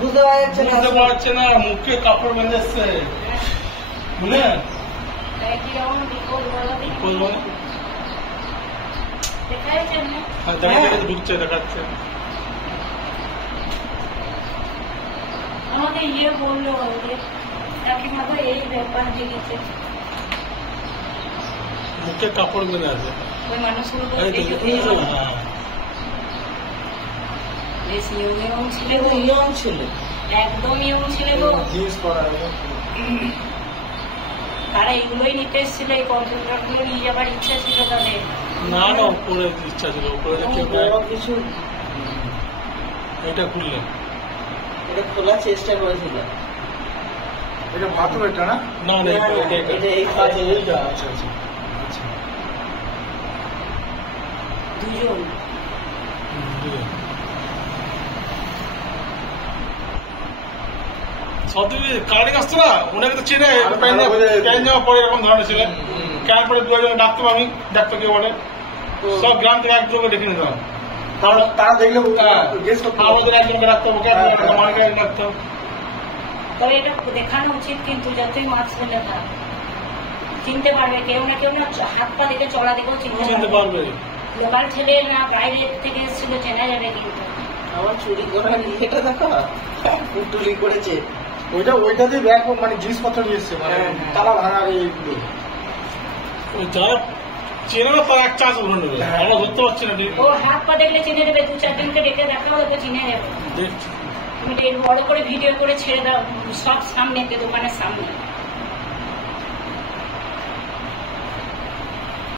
বুঝতে পারছে না, মুখে কাপড় বেঁধেছে বুঝলে ঢুকছে দেখাচ্ছে। আমাকে ইয়ে বললো কাকিমা তো এই ব্যাপার জেগেছে, মুখে কাপড় বেঁধে আছে ওই মানুষগুলো ছিল, একদম ইয়ং ছিল গো। তারা এগুলোই নিতে এসেছিল, এই কম্পিউটার গুলো নিয়ে যাবার ইচ্ছা ছিল তাদের। না না উপরে ইচ্ছা ছিল, উপরে কিছু এটা খুললে, এটা খোলার চেষ্টা করেছিল। এটা ভাতও এটা না? না না এটা এই কাজে এইটা। আচ্ছা আচ্ছা আচ্ছা, দুজন সবদিকে কারেন্ট আসতো না, ওনাকে তো চেনে প্যান যাওয়া পরে এরকম ধরনের ছিলেন। ক্যান পরে দু একজন ডাকতাম আমি, ডাক্তার কে বলে সব গ্রাম থেকে একজনকে ডেকে নিতাম, তারা দেখলে আমাদের একজনকে ডাকতাম, মাকে ডাকতাম। তবে এটা দেখানো উচিত কিন্তু যতই মাস্ক ফেলে থাক চিনতে পারবে কেউ না কেউ, না হাত পা দেখে চড়া দেখেও চিনতে পারবে। লোকাল ছেলে না বাইরে থেকে এসেছিল চেনা যাবে কিন্তু। আমার চুরি করা এটা দেখো টুলি করেছে, ওইটা দিয়ে ব্যাগ মানে জিনিসপত্র নিয়ে এসছে, মানে তালা ভাঙার এইগুলো যারা চেনে না তারা এক চান্স ধরে নেবে, আমরা ধরতে পারছি না। ও হাত পা দেখলে চিনে নেবে, দু চারজনকে ডেকে দেখাও ওকে চিনে নেবে। দেখছি তুমি বড় করে ভিডিও করে ছেড়ে দাও সব সামনে, দোকানের সামনে।